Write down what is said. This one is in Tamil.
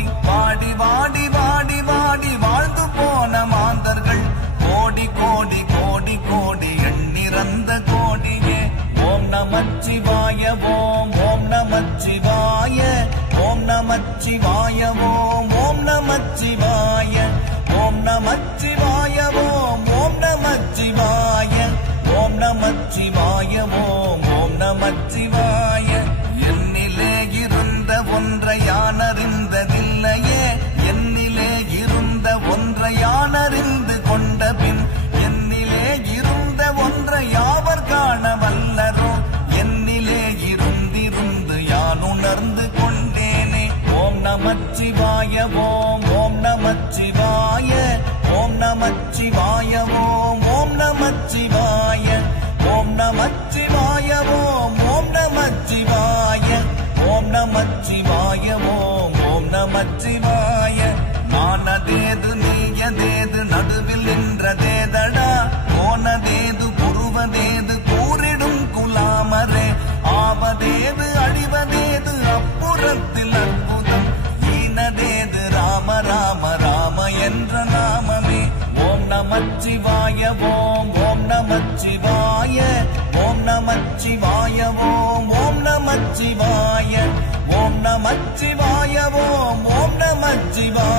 போய் வாடி வாடி வாடி வாடி வாழ்ந்து போன மாந்தர்கள் கோடி கோடி கோடி கோடி எண்ணிறந்த கோடியே. ஓம் நமச்சிவாய ஓம் ஓம் நமச்சிவாய ஓம் நமச்சிவாய ஓம் ஓம் நமச்சிவாய ஓம் நமச்சிவாய ஓம் ஓம் நமச்சிவாய ஓம் நமச்சிவாய ஓம் ஓம் நமச்சிவாய. என்னிலே இருந்த ஒன்றை யானறிந்ததில்லையே, என்னிலே இருந்த ஒன்றை யானறிந்து கொண்ட பின் என்னிலே இருந்த ஒன்றை யாவர் காண வல்லரோ. என்னிலே இருந்திருந்து யான் உணர்ந்து கொண்டேனே. ஓம் நமச்சிவாய ஓம் ஓம் நமச்சிவாய ஓம் நமச்சிவாய ஓம் ஓம் நமச்சிவாய ஓம் நமச்சிவாய ஓம் ஓம் நமச்சிவாய ஓம் நமச்சிவாய ஓம் ஓம் நமச்சிவாய. நானதேது நீயதேது நடுவில் நின்றதேதடா, போனதேது புருவதேது கூறிடும் குலாமரே. ஆவதேது அழிவதேது அப்புறத்தில் அற்புதம், ஈனதேது ராம ராம ராம என்ற நாமமே. ஓம் நமச்சிவாய ஓம் ஓம் நமச்சிவாய ஓம் நமச்சிவாய ஓம் ஓம் நமச்சிவாய ஓம் நமச்சிவாய ஓம் ஓம் நமச்சிவாய